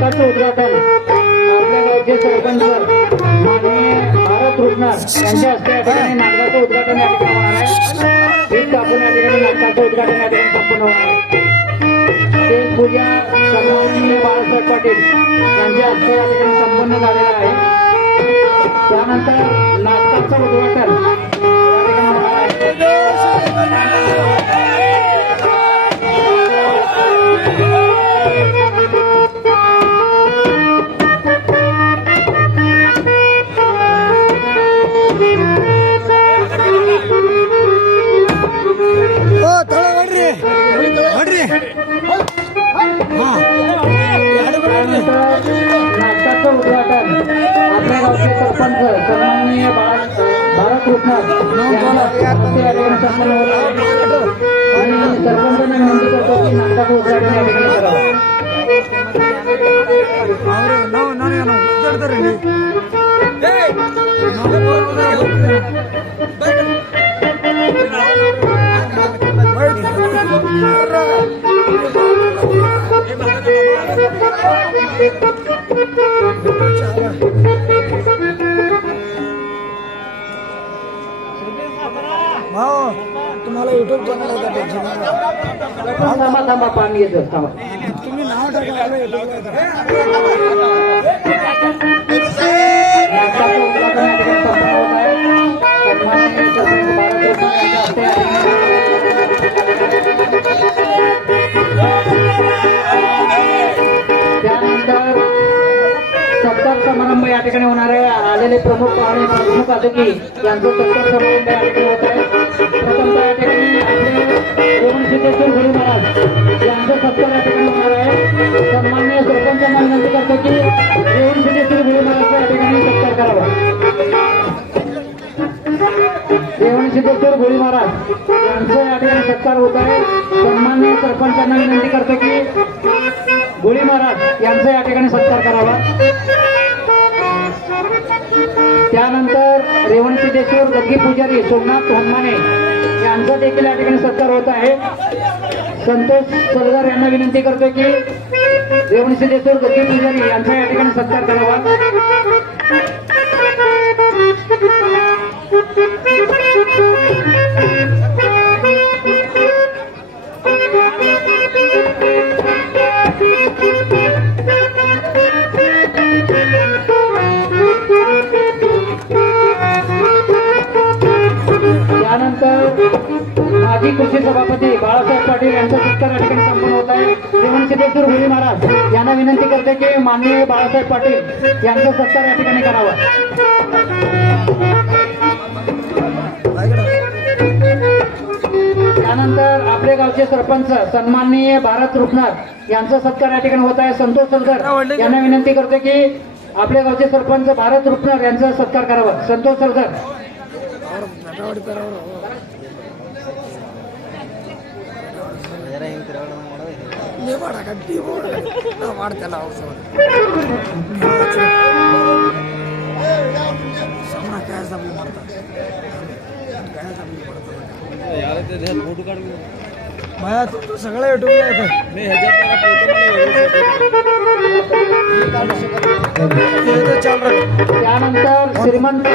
नाटकाचं उद्घाटन आपल्या गावचे सरपंच माननीय भारत रुपनार यांच्या हस्ते या ठिकाणी नाटकाचं उद्घाटन या ठिकाणी होणार आहे. हीच आपण या ठिकाणी नाटकाचं उद्घाटन या ठिकाणी संपन्न होणार आहे. स्टेज पूजा सन्माननीय बाळासाहेब पाटील यांच्या हस्ते या ठिकाणी संपन्न झालेलं आहे. त्यानंतर नाटकाचं उद्घाटन या ठिकाणी होणार आहे. तुम्हाला युट्यूब चॅनल होता टेन्शन थांबा थांबा पाणी येतं थांबा. तुम्ही नाव टाका ठिकाणी होणारे आलेले प्रमुख पाहुणे प्रमुख अतिथी यांचं सत्तर समारंभ या ठिकाणी होत आहे प्रथमतः या ठिकाणी रोहन सिद्धेश्वर गुरु महाराज यांचं सत्कार या ठिकाणी होणार आहे. सन्मान्य सरपंचांना विनंती करतो की रोहन सिद्धेश्वर गुरु महाराजचा या ठिकाणी सत्कार करावा रेवण सिद्धेश्वर गोळी महाराज यांचं या ठिकाणी सत्कार होत आहे. सन्मान्य सरपंचांना विनंती करतो की गोळी महाराज यांचा या ठिकाणी सत्कार करावा. त्यानंतर रेवण सिद्धेश्वर गद्दी पुजारी सोमनाथ हनुमाने यांचा देखील या ठिकाणी सत्कार होत आहे. संतोष सलगर यांना विनंती करतो की रेवण सिद्धेश्वर गद्दी पुजारी यांचा या ठिकाणी सत्कार करावा. माजी कृषी सभापती बाळासाहेब पाटील यांचा सत्कार या ठिकाणी संपन्न होत आहे. श्रीमंत सिद्धेश्वर भुरी महाराज यांना विनंती करते की माननीय बाळासाहेब पाटील यांचा सत्कार या ठिकाणी करावा. त्यानंतर आपले गावचे सरपंच सन्माननीय भारत रुपनाथ यांचा सत्कार या ठिकाणी होत आहे. संतोष सलगर यांना विनंती करते की आपल्या गावचे सरपंच भारत रुपनाथ यांचा सत्कार करावा. संतोष सलगर ನೀವು ಮಾಡಕತ್ತಿ ನಾವು ಮಾಡ್ತಲ್ಲ समोर काय जमलं म्हणतात काय जमलं म्हणतात यार ते ध्यान फोटो काढ मी माया तू सगळं युट्यूबला येतं ह्याच्यात मला फोटो मला ते तर चाल रे त्यानंतर श्रीमंत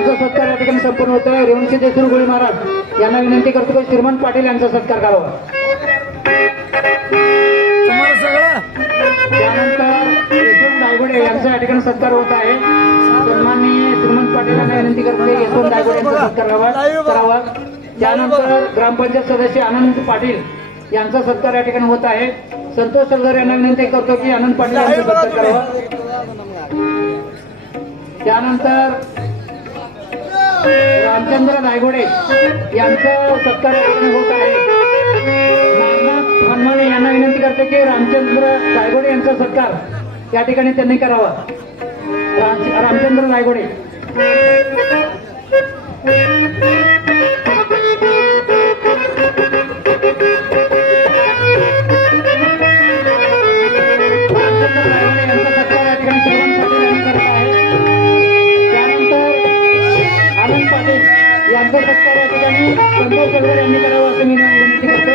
यांचा सत्कार या ठिकाणी संपन्न होत आहे रेवणशी देसूर गोळी महाराज यांना विनंती करतो की श्रीमंत पाटील यांचा सत्कार करावा. त्यानंतर दायगुडे यांचा या ठिकाणी सत्कार होत आहे. सन्माननीय श्रीमंत पाटील यांना विनंती करतो की यशवंत दायगुडे यांचा सत्कार करावा. करावा. त्यानंतर ग्रामपंचायत सदस्य आनंद पाटील यांचा सत्कार या ठिकाणी होत आहे. संतोष सलगर यांना विनंती करतो की आनंद पाटील यांचा सत्कार करावा. त्यानंतर रामचंद्र नायगोडे यांचं सत्कार होत आहे. नागनाथ हनुमाने यांना विनंती करते की रामचंद्र नायगोडे यांचा सत्कार या ठिकाणी त्यांनी करावा. राम- रामचंद्र नायगोडे संतोष यांनी असं मी विनंती करतो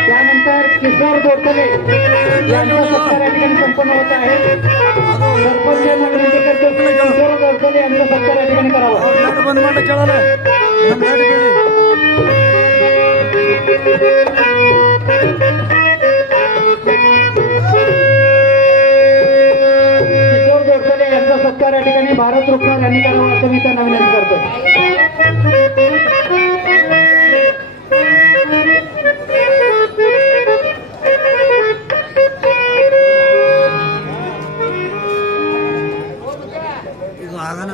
त्यानंतर किशोर गोखले यांचा सत्कार या ठिकाणी संपन्न होत आहे सरपंच मंडळाचे करतो किशोर यांचा सत्कार या ठिकाणी करावा सत्कार या ठिकाणी भारत रुपणार यांनी करावा असं मी त्यांना विनंती करतो ಇದು ಆಗನ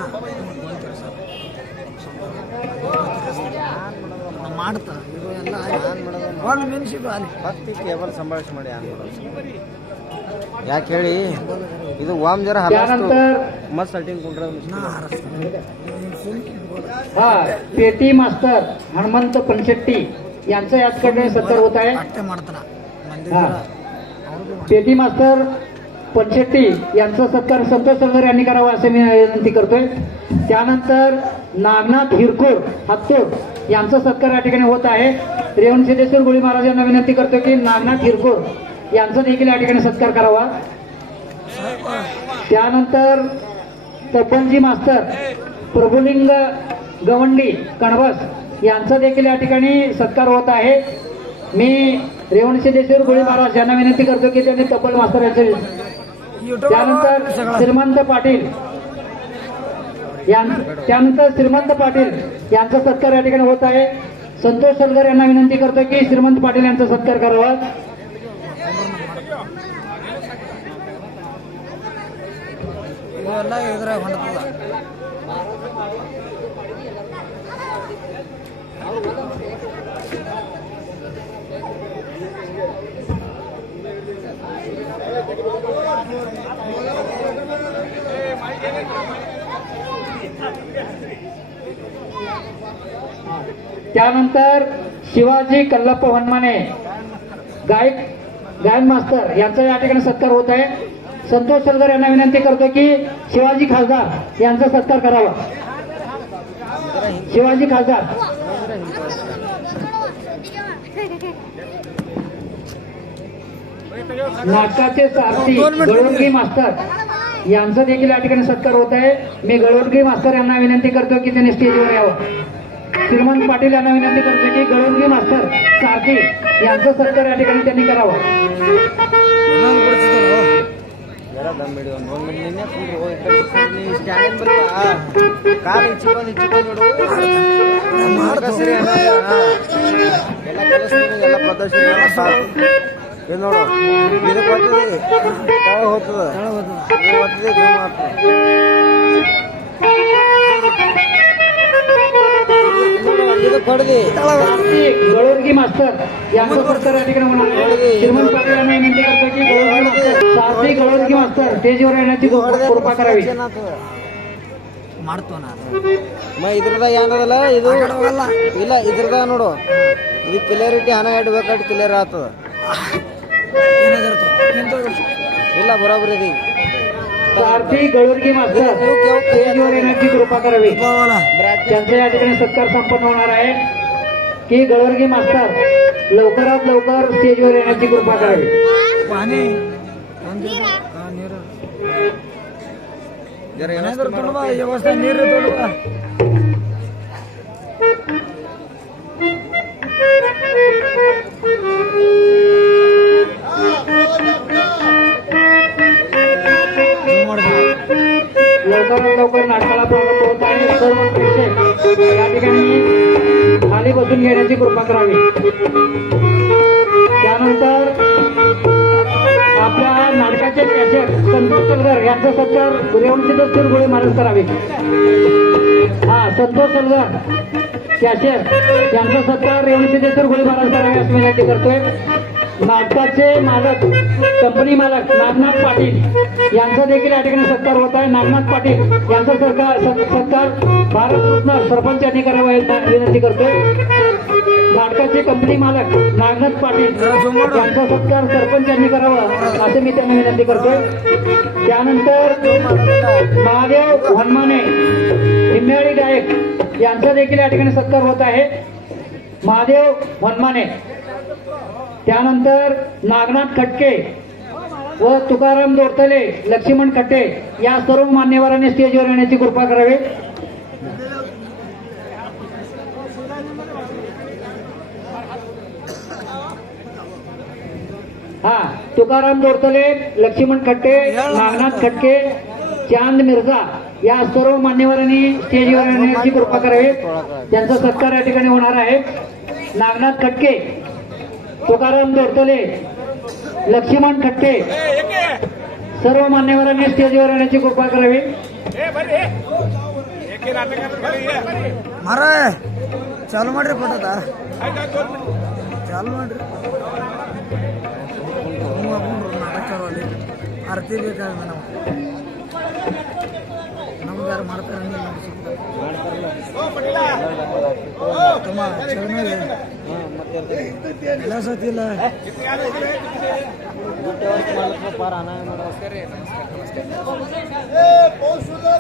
ಮಾಡ್ತಾ ಇದು ಎಲ್ಲ ಒಂದು ಮೆಣಸಿದು ಅಲ್ಲಿ ಭಕ್ತಿ ಕೇಬಲ್ ಸಂಭಾಷಣೆ ಮಾಡಿ ಆನ್ ಮಾಡೋದು ಯಾಕೆ ಹೇಳಿ ಇದು ವಾಮ್ ಜರ ಹಲಾಸ್ತು त्यानंतर ಮತ್ ಸಲ್ಟಿಂಗ್ ಕುಂಡ್ರ ನಾ ಹಾರಿಸ್ತೀನಿ हा पेटी मास्तर हनुमंत पनशेट्टी यांचं याचकडे सत्कार होत आहे ಅಷ್ಟೇ ಮಾಡ್ತಾನ ಮಂದಿ हा पेटी मास्तर पनशेट्टी यांचा सत्कार संतोष सलगर यांनी करावा असे मी विनंती करतोय त्यानंतर नागनाथ हिरकोड हत्तोड यांचा सत्कार या ठिकाणी होत आहे. रेवण सिद्धेश्वर गोळी महाराज यांना विनंती करतो की नागनाथ हिरकोड यांचा देखील या ठिकाणी सत्कार करावा. त्यानंतर तब्बलजी मास्तर प्रभुलिंग गवंडी कणबस यांचा देखील या ठिकाणी सत्कार होत आहे. मी रेवण सिद्धेश्वर गोळी महाराज यांना विनंती करतो की त्यांनी तब्बल मास्तर यांचे त्यानंतर श्रीमंत पाटील त्यानंतर श्रीमंत पाटील यांचा सत्कार या ठिकाणी होत आहे. संतोष सलगर यांना विनंती करतो की श्रीमंत पाटील यांचा सत्कार करावा. त्यानंतर शिवाजी कल्लप्प वनमाने गायक गायन मास्तर यांचा या ठिकाणी सत्कार होत आहे. संतोष सलगर यांना विनंती करतो की शिवाजी खासदार यांचा सत्कार करावा. शिवाजी खासदार. नाटकाचे सारथी गळवणगी मास्तर यांचा देखील या ठिकाणी सत्कार होत आहे. मी गळवणगी मास्तर यांना विनंती करतो की त्यांनी स्टेजवर यावं. श्रीमंत पाटील यांना विनंती करतो की गळवणगी मास्तर सारथी यांचा सत्कार या ठिकाणी त्यांनी करावा ಇನ್ನೊಂದು ಕೊಡ್ತಿದ್ರು ಜರ ದಮ್ ಬಿಡಿ ಒಂದು ಒಂದು ಮಿನಿಟ್ ನಿನ್ನೆ ಕುಂಡ್ರು ಹೋಗಿ ನೀ ಸ್ಟ್ಯಾಂಡಿಂಗ್ ಬರಲ್ಲ ಕಾಲು ಇಚ್ಚಿಕೊಂಡು ಇಚ್ಚಿಕೊಂಡು ನೋಡು ಸರಿ ಅಲ್ಲ ಎಲ್ಲ ಕೆಲಸ ಎಲ್ಲ ಪ್ರದರ್ಶನ ಎಲ್ಲ ಸಾಕು ಇದು ನೋಡು ಇದಕ್ಕೆ ಹೋಗ್ತದೆ ಕೆಳಗೆ ಹೋಗ್ತದ ಇದು ಹೋಗ್ತದೆ ಇದು ಮಾಡ್ತದೆ ಇದಕ್ಕೆ ಹೊಡೆದಿ सारथी गळवणगी मास्तर यांचा सत्कार या ठिकाणी होणार आहे श्रीमंत पाटील यांना विनंती करतो की गळवणगी मास्तर सारथी गळवणगी मास्तर स्टेजवर येण्याची कृपा करावी ಮಾಡ್ತವ ನಾನು ಮ ಇದ್ರದ ಏನದಲ್ಲ ಇದು ಆ ಕಡೆ ಹೋಗಲ್ಲ ಇಲ್ಲ ಇದ್ರದ ನೋಡು ಇದು ಕ್ಲಿಯರಿಟಿ ಹಣ ಇಡ್ಬೇಕಾದ್ರೆ ಕ್ಲಿಯರ್ ಆಗ್ತದ ಏನಾಗಿರ್ತು ನಿಂತು ಇಲ್ಲ ಬರೋಬ್ಬರಿ ಇದೆ आर्थिक गळुर्गी मास्तर स्टेजवर येण्याची कृपा करावी. त्यांचा या ठिकाणी सत्कार संपन्न होणार आहे. की गळुर्गी मास्तर लवकरात लवकर स्टेजवर येण्याची कृपा करावी. व्यवस्था लवकरात लवकर नाटकाला प्रारंभ होत आहे सर्व प्रेक्षक या ठिकाणी खाली बसून घेण्याची कृपा करावी. त्यानंतर आपल्या नाटकाचे कॅसेट संतोष सलगर यांचं सत्कार रेवणसिद्ध गोळी महाराज करावे. हा संतोष सलगर कॅशेर यांचा सत्कार रेवणसिद्धेश्वर गोळी महाराज करावे असं विनंती करतोय. नाटकाचे मालक कंपनी मालक नागनाथ पाटील यांचा देखील या ठिकाणी सत्कार होत आहे. नागनाथ पाटील यांचा सरकार सत्कार भारत सरपंच यांनी करावा विनंती करतोय. नाटकाचे कंपनी मालक नागनाथ पाटील यांचा सत्कार सरपंच यांनी करावा असे मी त्यांना विनंती करतोय. त्यानंतर महादेव हनुमाने हिम्याळी गायक यांचा देखील या ठिकाणी सत्कार होत आहे. महादेव हनुमाने. त्यानंतर नागनाथ खटके व तुकाराम दोरतले लक्ष्मण खट्टे या सर्व मान्यवरांनी स्टेजवर येण्याची कृपा करावी. हा तुकाराम दोरतले लक्ष्मण खट्टे नागनाथ खटके चांद मिर्झा या सर्व मान्यवरांनी स्टेजवर येण्याची कृपा करावी. त्यांचा सत्कार या ठिकाणी होणार आहे. नागनाथ खटके तुकाराम दोरतले लक्ष्मण खट्टे सर्व मान्यवरांनी स्टेजवर येण्याची कृपा करावी ಮಾರ ಚಾಲು ಮಾಡ್ರಿ ಕೊಟ್ಟದ ಚಾಲು ಮಾಡ್ರಿ ಹ್ಞೂ ಹಾಕೊಂಡ್ರು ನಾಟಕ ಅಲ್ಲಿ ಆರತಿ ಬೇಕಾದ್ರೆ ನಾವು ನಮ್ಗೆ ಯಾರು ಮಾಡ್ತಾರೆ ತಮ್ಮ ಚೆನ್ನಾಗಿ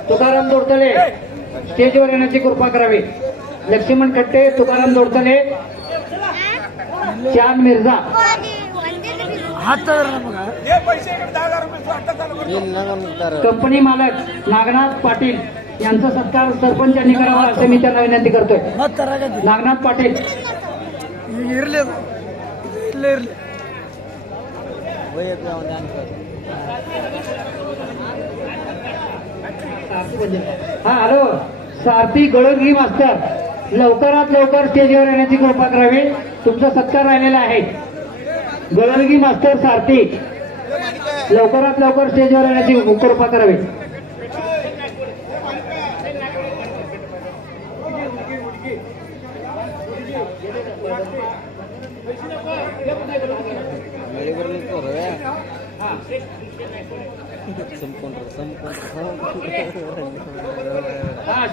तुकाराम दोडतले स्टेजवर येण्याची कृपा करावी. लक्ष्मण खट्टे तुकाराम दोडतले श्याम मिर्झा. कंपनी मालक नागनाथ पाटील यांचा सत्कार सरपंचांनी करावा असं मी त्यांना विनंती करतोय. नागनाथ पाटील ಈಗ ಇರಲಿ ಅದು ಇಲ್ಲೇ ಇರಲಿ ವೈಯಕ್ತಿಕ ಒಂದು ಅನ್ಕೋದು हा हॅलो सारथी गळोगी मास्तर लवकरात लवकर स्टेजवर येण्याची कृपा करावी तुमचा सत्कार राहिलेला आहे गळोगी मास्तर सारथी लवकरात लवकर स्टेजवर येण्याची कृपा करावी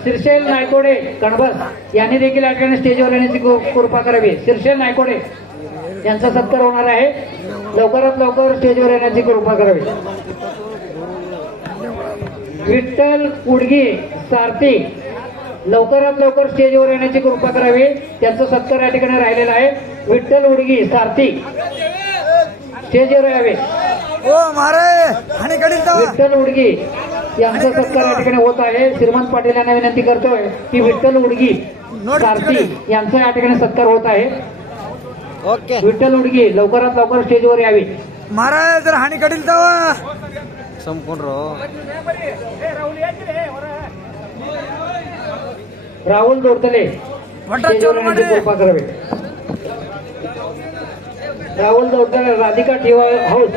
शिरशेल नायकोडे कणबस. यांनी देखील या ठिकाणी स्टेजवर येण्याची कृपा करावी. शिरशेल नायकोडे. यांचा सत्कार होणार आहे. लवकरात लवकर स्टेजवर येण्याची कृपा करावी. विठ्ठल उडगी सारथी. लवकरात लवकर स्टेजवर येण्याची कृपा करावी. त्यांचा सत्कार या ठिकाणी राहिलेला आहे. विठ्ठल उडगी सारथी. स्टेजवर यावे. ओ महाराज आणि कडील विठ्ठल उडगी यांचा सत्कार या ठिकाणी होत आहे. श्रीमंत पाटील यांना विनंती करतोय की विठ्ठल उडगी कार्ती यांचा या ठिकाणी सत्कार होत आहे. ओके. विठ्ठल उडगी लवकरात लवकर स्टेजवर यावी. महाराज जर हानी कडील तवा. संपूर्ण राहुल दोडतले राहुल दोडतले राधिका ठेवा हाऊस.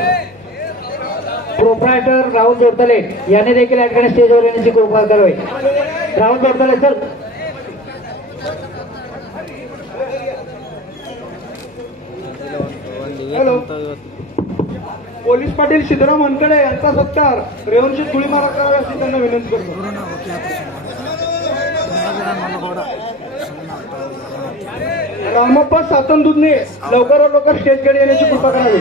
प्रोप्रायटर राहुल जोडतले यांनी देखील या ठिकाणी स्टेजवर येण्याची कृपा करावी. Rahul Jodtale sir hello police Patil Siddharam Mankade यांचा सत्कार रेवणशी तुळी मारा करावे असं त्यांना विनंती करतो. रामप्पा सातन दुधने लवकरात लवकर स्टेजकडे येण्याची कृपा करावी.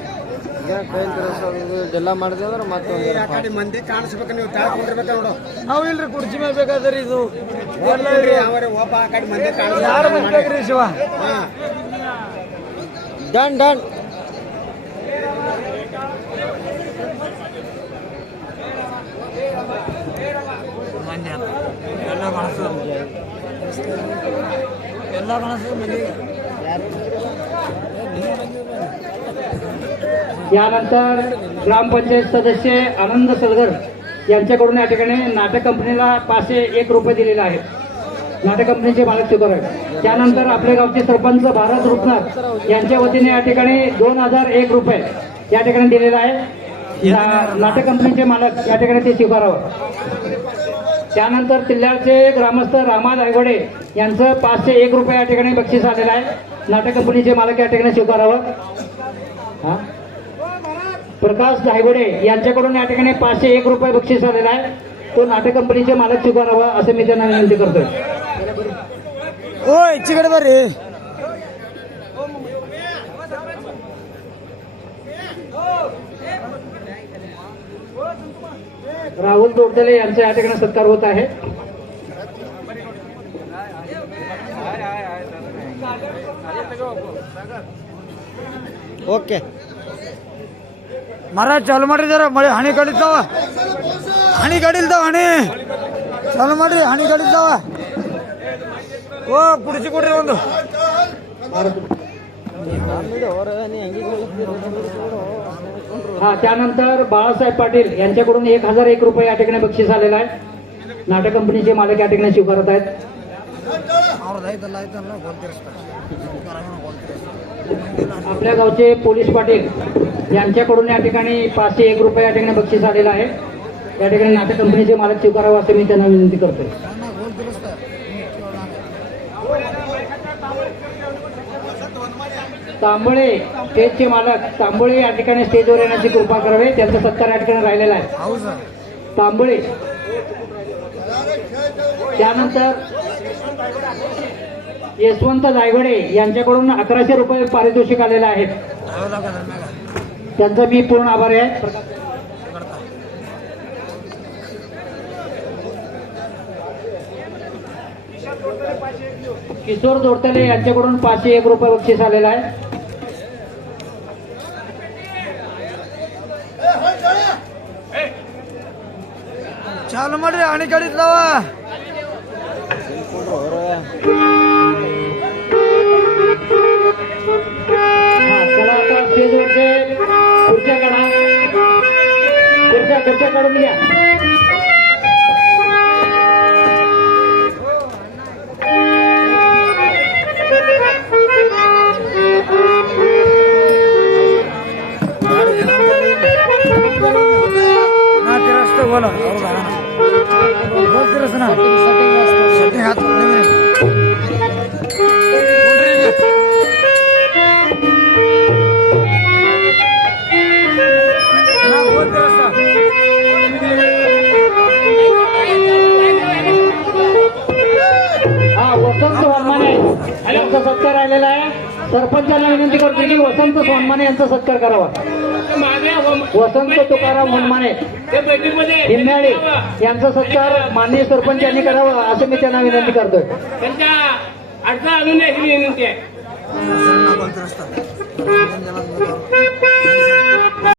ಇದೆಲ್ಲ ಮಾಡಿದೆ ಅಂದ್ರೆ ಮತ್ತೆ ಕಡೆ ಮಂದಿ ಕಾಣಿಸ್ಬೇಕು ನೀವು ತಾಳ ಕುಂದಿರ್ಬೇಕ ನೋಡು. ನಾವು ಇಲ್ರಿ ಕುರ್ಚಿ ಮೇಲೆ ಬೇಕಾದ್ರೆ ಇದು ಎಲ್ಲ ಇಲ್ರಿ ಅವರೇ ಒಬ್ಬ ಆ ಕಡೆ ಮಂದಿ ಕಾಣಿಸ್ ಯಾರು ಬೇಕ್ರಿ ಶಿವ? Done done. ಎಲ್ಲ ಮನಸ್ಸು ಎಲ್ಲ ಮನಸ್ಸು ಮಂದಿ. यानंतर ग्रामपंचायत सदस्य आनंद सलगर यांच्याकडून या ठिकाणी नाटक कंपनीला पाचशे एक रुपये दिलेला आहे नाटक कंपनीचे मालक स्वीकार त्यानंतर आपल्या गावचे सरपंच भारत रुपनाथ यांच्या वतीने या ठिकाणी दोन हजार एक रुपये या ठिकाणी दिलेला आहे. नाटक कंपनीचे मालक या ठिकाणी ते स्वीकारावं त्यानंतर किल्ल्याचे ग्रामस्थ रामा दायगोडे यांचं पाचशे एक रुपये या ठिकाणी बक्षीस आलेलं आहे. नाटक कंपनीचे मालक या ठिकाणी स्वीकारावं प्रकाश धायगोडे यांच्याकडून या ठिकाणी पाचशे एक रुपये बक्षीस आलेला आहे. तो नाटक कंपनीचे मालक स्वीकारावा असं मी त्यांना विनंती करतोय. ओय चिकड बरे राहुल दोडदले यांचा या ठिकाणी सत्कार होत आहे. ಓಕೆ ಮರ ಚಾಲು ಮಾಡ್ರಿ ಜರ ಮಳೆ ಹಣಿ ಕಡಿತಾವ ಹಣಿ ಕಡಿಲ್ತಾವ ಹಣಿ ಚಾಲು ಮಾಡ್ರಿ ಹಣಿ ಕಡಿತಾವ ಓ ಕುಡಿಸಿ ಕೊಡ್ರಿ ಒಂದು हा त्यानंतर बाळासाहेब पाटील यांच्याकडून एक हजार एक रुपये या ठिकाणी बक्षीस आलेलं आहे नाटक कंपनीचे मालक या ठिकाणी स्वीकारत आहेत आपल्या गावचे पोलीस पाटील यांच्याकडून या ठिकाणी पाचशे एक रुपये या ठिकाणी बक्षीस आलेलं आहे. या ठिकाणी नाटक कंपनीचे मालक स्वीकारावं असं मी त्यांना विनंती करतोय. तांबळे स्टेजचे मालक तांबळे या ठिकाणी स्टेजवर येण्याची कृपा करावे. त्यांचा सत्कार या ठिकाणी राहिलेला आहे. तांबळे. त्यानंतर यशवंत जायगडे यांच्याकडून अकराशे रुपये पारितोषिक आलेले आहेत. त्यांचा मी पूर्ण आभारी आहे. किशोर जोडतले यांच्याकडून पाचशे एक रुपये बक्षीस आलेला आहे. हो, चाल मरे आणि गाडीत लावा. இல்லையா पाटील वसंत सोनमाने यांचा सत्कार करावा. वसंत तुकाराम होनमाने हिंदाळे यांचा सत्कार माननीय सरपंच यांनी करावा असं मी त्यांना विनंती करतोय. विनंती आहे.